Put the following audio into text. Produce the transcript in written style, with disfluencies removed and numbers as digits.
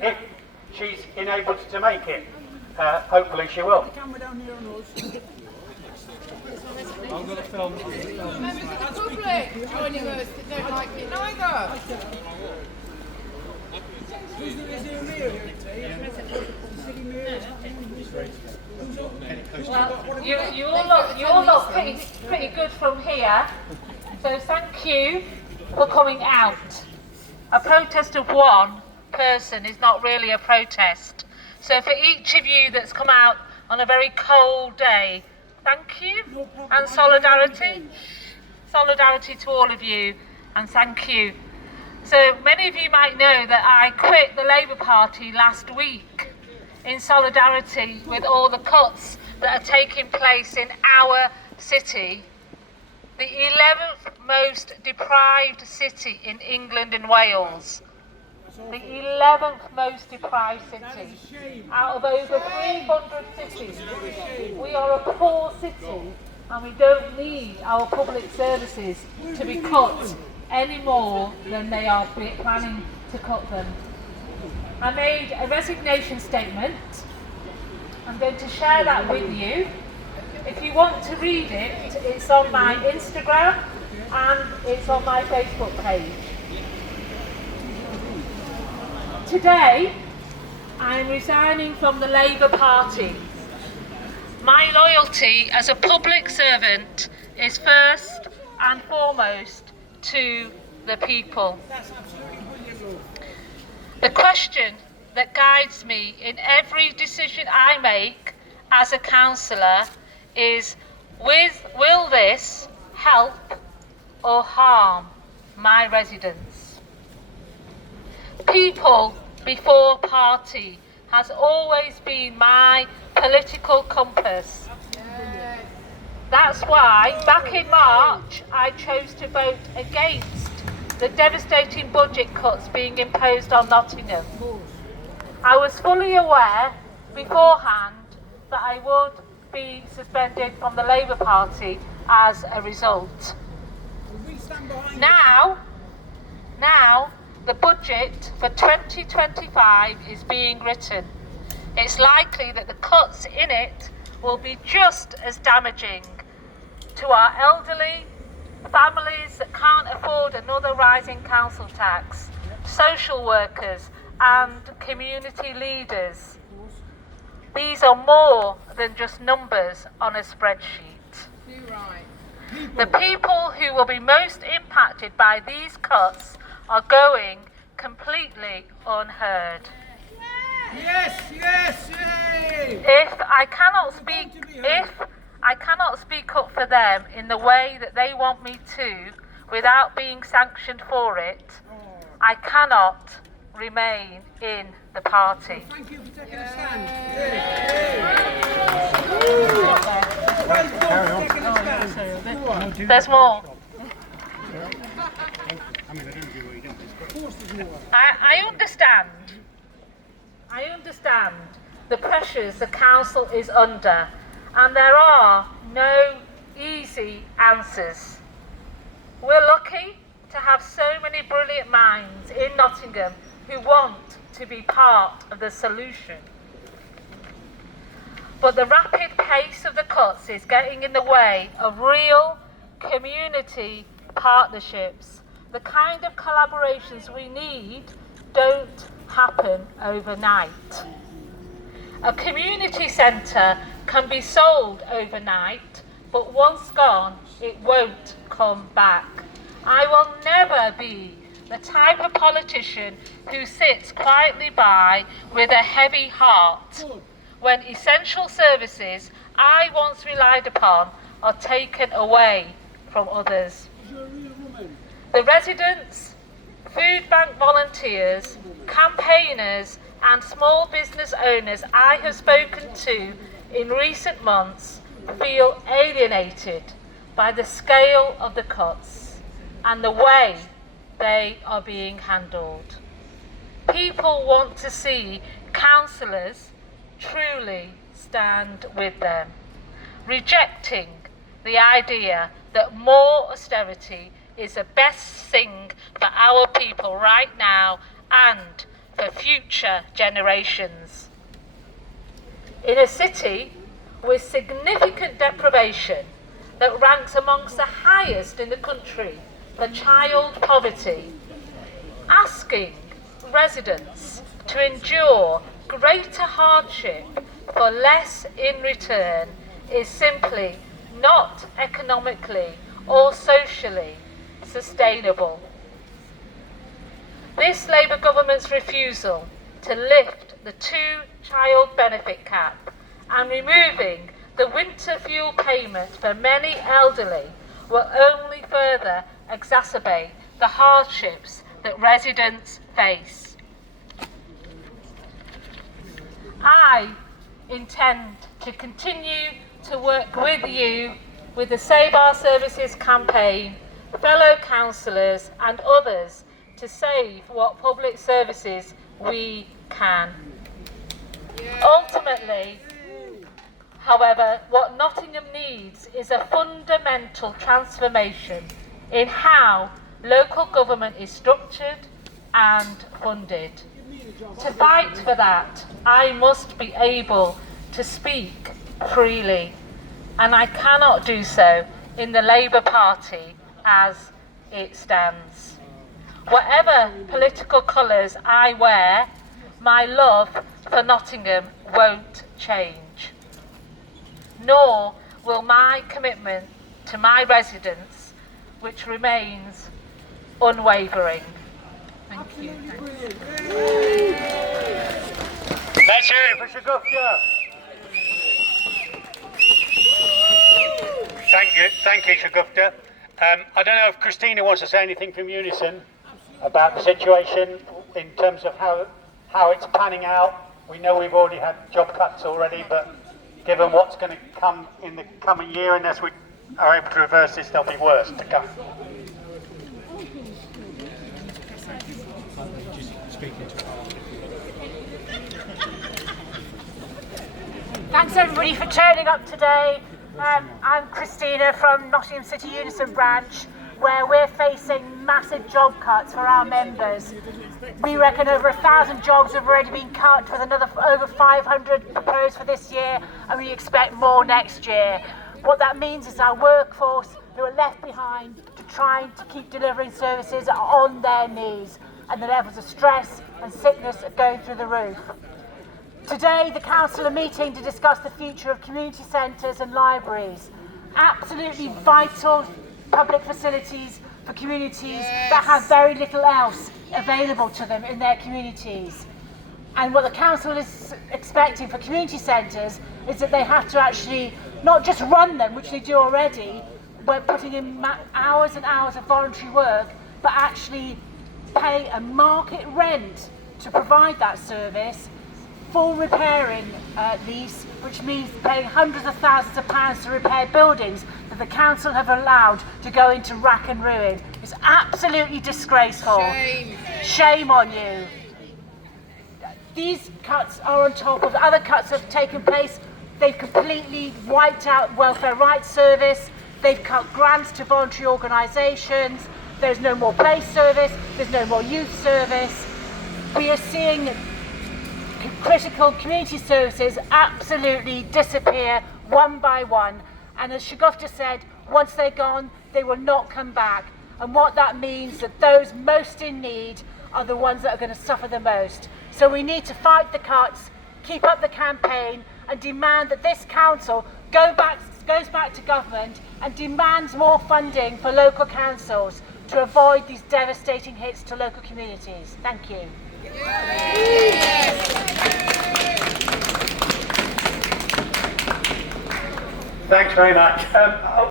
if she's enabled to make it. Hopefully she will. I'm going to film. Members of the public joining us that don't like it neither. Well, you all look pretty good from here, so thank you for coming out. A protest of one person is not really a protest. So for each of you that's come out on a very cold day, thank you and solidarity. Solidarity to all of you and thank you. So many of you might know that I quit the Labour Party last week in solidarity with all the cuts that are taking place in our city, the 11th most deprived city in England and Wales. The 11th most deprived city out of over 300 cities. We are a poor city and we don't need our public services to be cut any more than they are planning to cut them. I made a resignation statement. I'm going to share that with you. If you want to read it, it's on my Instagram and it's on my Facebook page. Today, I'm resigning from the Labour Party. My loyalty as a public servant is first and foremost to the people. The question that guides me in every decision I make as a counsellor is, will this help or harm my residents? People before party has always been my political compass. That's why back in March I chose to vote against the devastating budget cuts being imposed on Nottingham. I was fully aware beforehand that I would be suspended from the Labour Party as a result. Now the budget for 2025 is being written. It's likely that the cuts in it will be just as damaging to our elderly, families that can't afford another rising council tax, social workers and community leaders. These are more than just numbers on a spreadsheet. The people who will be most impacted by these cuts are going completely unheard. Yes, yes, yay! If I cannot speak up for them in the way that they want me to without being sanctioned for it, I cannot remain in the party. Thank you for taking a stand. There's more. I understand the pressures the council is under, and there are no easy answers. We're lucky to have so many brilliant minds in Nottingham who want to be part of the solution. But the rapid pace of the cuts is getting in the way of real community partnerships. The kind of collaborations we need don't happen overnight. A community centre can be sold overnight, but once gone, it won't come back. I will never be the type of politician who sits quietly by with a heavy heart when essential services I once relied upon are taken away from others. The residents, food bank volunteers, campaigners and small business owners I have spoken to in recent months feel alienated by the scale of the cuts and the way they are being handled. People want to see councillors truly stand with them, rejecting the idea that more austerity is the best thing for our people right now and for future generations. In a city with significant deprivation that ranks amongst the highest in the country for child poverty, asking residents to endure greater hardship for less in return is simply not economically or socially sustainable. This Labour government's refusal to lift the two-child benefit cap and removing the winter fuel payment for many elderly will only further exacerbate the hardships that residents face. I intend to continue to work with you with the Save Our Services campaign, fellow councillors and others to save what public services we can. Ultimately, however, what Nottingham needs is a fundamental transformation in how local government is structured and funded. To fight for that, I must be able to speak freely, and I cannot do so in the Labour Party as it stands. Whatever political colours I wear, my love for Nottingham won't change, nor will my commitment to my residents, which remains unwavering. Thank you. Let's hear it for Shuguftah. Thank you, Shuguftah. I don't know if Christina wants to say anything from Unison about the situation in terms of how it's panning out. We know we've already had job cuts already, but given what's going to come in the coming year, unless we are able to reverse this, there'll be worse to come. Thanks everybody for turning up today. I'm Christina from Nottingham City Unison branch, where we're facing massive job cuts for our members. We reckon over 1,000 jobs have already been cut, with another over 500 proposed for this year, and we expect more next year. What that means is our workforce who are left behind to try to keep delivering services are on their knees, and the levels of stress and sickness are going through the roof. Today, the council are meeting to discuss the future of community centres and libraries. Absolutely vital public facilities for communities that have very little else available to them in their communities. And what the council is expecting for community centres is that they have to actually not just run them, which they do already, by putting in hours and hours of voluntary work, but actually pay a market rent to provide that service, full repairing lease, which means paying hundreds of thousands of pounds to repair buildings that the council have allowed to go into rack and ruin. It's absolutely disgraceful. Shame on you. These cuts are on top of other cuts that have taken place. They've completely wiped out Welfare Rights Service. They've cut grants to voluntary organisations. There's no more place service. There's no more youth service. We are seeing critical community services absolutely disappear one by one. And as Shuguftah said, once they're gone, they will not come back. And what that means is that those most in need are the ones that are going to suffer the most. So we need to fight the cuts, keep up the campaign, and demand that this council goes back to government and demands more funding for local councils to avoid these devastating hits to local communities. Thank you. Thanks very much.